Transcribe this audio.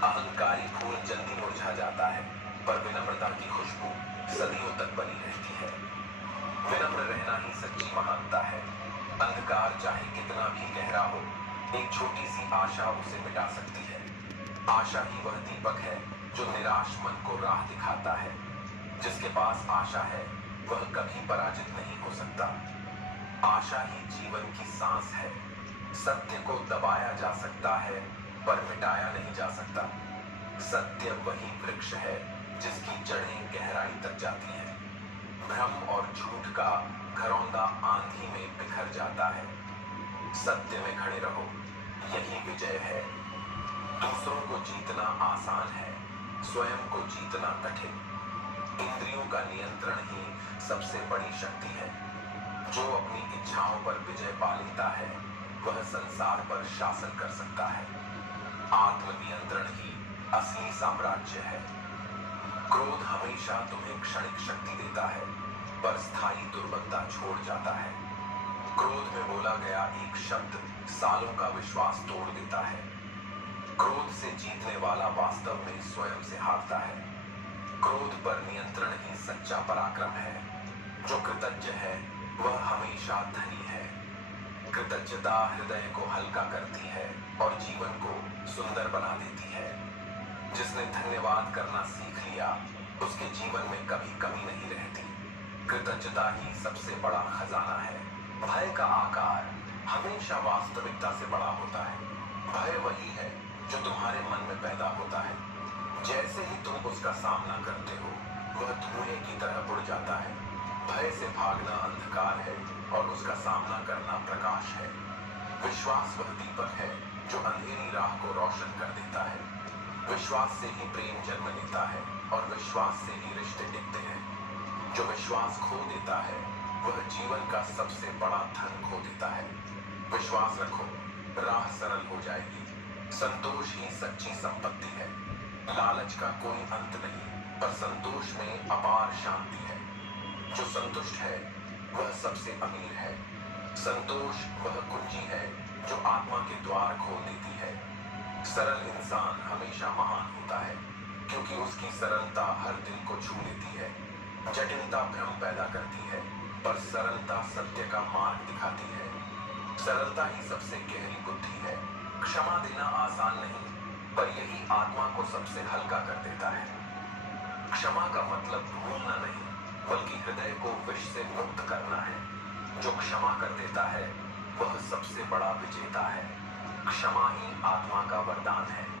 अहंकारी फूल जल्दी मुरझा जाता है, पर विनम्रता की खुशबू सदियों तक बनी रहती है। विनम्र रहना ही सच्ची महानता है। अंधकार चाहे कितना भी गहरा हो, एक छोटी सी आशा उसे मिटा सकती है। आशा ही वह दीपक है जो निराश मन को राह दिखाता है। जिसके पास आशा है वह कभी पराजित नहीं हो सकता। आशा ही जीवन की सांस है। सत्य को दबाया जा सकता है, पर मिटाया नहीं जा सकता। सत्य वही वृक्ष है जिसकी जड़ें गहराई तक जाती हैं। भ्रम और झूठ का घरौंदा आंधी में बिखर जाता है। सत्य में खड़े रहो, यही विजय है। दूसरों को जीतना आसान है, स्वयं को जीतना कठिन। इंद्रियों का नियंत्रण ही सबसे बड़ी शक्ति है। जो अपनी इच्छाओं पर विजय पा लेता है वह संसार पर शासन कर सकता है। आत्मनियंत्रण ही असली साम्राज्य है। क्रोध हमेशा तुम्हें क्षणिक शक्ति देता है, पर स्थायी दुर्बलता छोड़ जाता है। क्रोध में बोला गया एक शब्द सालों का विश्वास तोड़ देता है। क्रोध से जीतने वाला वास्तव में स्वयं से हारता है। क्रोध पर नियंत्रण ही सच्चा पराक्रम है। जो कृतज्ञ है वह हमेशा धनी है। कृतज्ञता हृदय को हल्का करती है और जीवन को सुंदर बना देती है। जिसने धन्यवाद करना सीख लिया उसके जीवन में कभी कमी नहीं रहती। कृतज्ञता ही सबसे बड़ा खजाना है। भय का आकार हमेशा वास्तविकता से बड़ा होता है। भय वही है जो तुम्हारे मन में पैदा होता है। जैसे ही तुम उसका सामना करते हो वह धुएं की तरह उड़ जाता है। भय से भागना अंधकार है और उसका सामना करना प्रकाश है। विश्वास वह दीपक है जो अंधेरी राह को रोशन कर देता है। विश्वास से ही प्रेम जन्म लेता है और विश्वास से ही रिश्ते टिकते हैं। जो विश्वास खो देता है वह जीवन का सबसे बड़ा धन खो देता है। विश्वास रखो, राह सरल हो जाएगी। संतोष ही सच्ची संपत्ति है। लालच का कोई अंत नहीं, पर संतोष में अपार शांति है। जो संतुष्ट है वह सबसे अमीर है। संतोष वह कुंजी है जो आत्मा के द्वार खोल देती है। सरल इंसान हमेशा महान होता है, क्योंकि उसकी सरलता हर दिल को छू लेती है। जटिलता भ्रम पैदा करती है, पर सरलता सत्य का मार्ग दिखाती है। सरलता ही सबसे गहरी बुद्धि है। क्षमा देना आसान नहीं, पर यही आत्मा को सबसे हल्का कर देता है। क्षमा का मतलब भूलना नहीं, बल्कि हृदय को विष से मुक्त करना है। जो क्षमा कर देता है वह सबसे बड़ा विजेता है। क्षमा ही आत्मा का वरदान है।